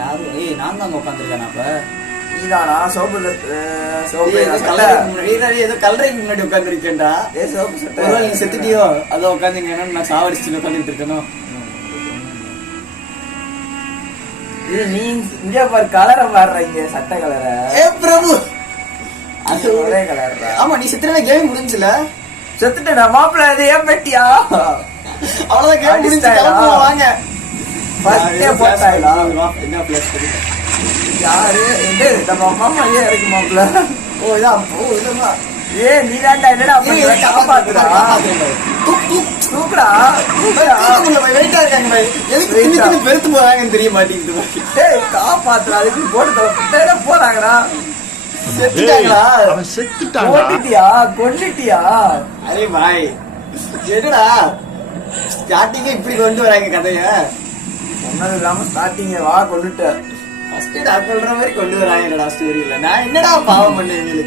யாரும் நான் தான் உட்காந்துருக்கேன். அப்ப நீதானா சோப்பு ஏதோ கலரைக்கு முன்னாடி உட்காந்துருக்கேன்டா. சோப்பு சட்டை நீ செத்துட்டியோ அதான் உட்காந்துங்க. நான் சாவடிச்சு உட்காந்துட்டு இருக்கணும். இது நீ இங்க பாரு கலரை மாறுற. இங்க சட்டை கலரை பிரபு அது ஒரே கலர். ஆமா நீ செத்துற கேம் முடிஞ்சுல. செத்துட்டா மாப்பிள்ள அது ஏன் பெட்டியா? அவ்வளவுதான் கேம் முடிஞ்சு. வாங்க என்ன பிளஸ் யாரு நம்ம மாமா ஏன் இருக்கு மாப்பிள்ள? ஓ இதான் இல்லமா. நீ தாண்டா என்னடா காப்பாத்துடா. தூக்குடா வெயிட்டா இருக்காங்க. எதுக்கு பெருத்து போறாங்கன்னு தெரிய மாட்டேங்குது. காப்பாத்துடா. அதுக்கு போட்டு போறாங்கடா. செத்துட்டாங்களா? கொண்டுட்டியா கொண்டுட்டியா? அரே பாய் என்னடா ஸ்டார்டிங்கே இப்படி கொண்டு வராங்க கதைய. ஒன்னது இல்லாம ஸ்டார்டிங் வா கொண்டுட்ட ஃபர்ஸ்ட் டாக் பண்ற மாதிரி கொண்டு வராங்க. என்னடா ஸ்டோரியில நான் என்னடா பாவம் பண்ணேன்.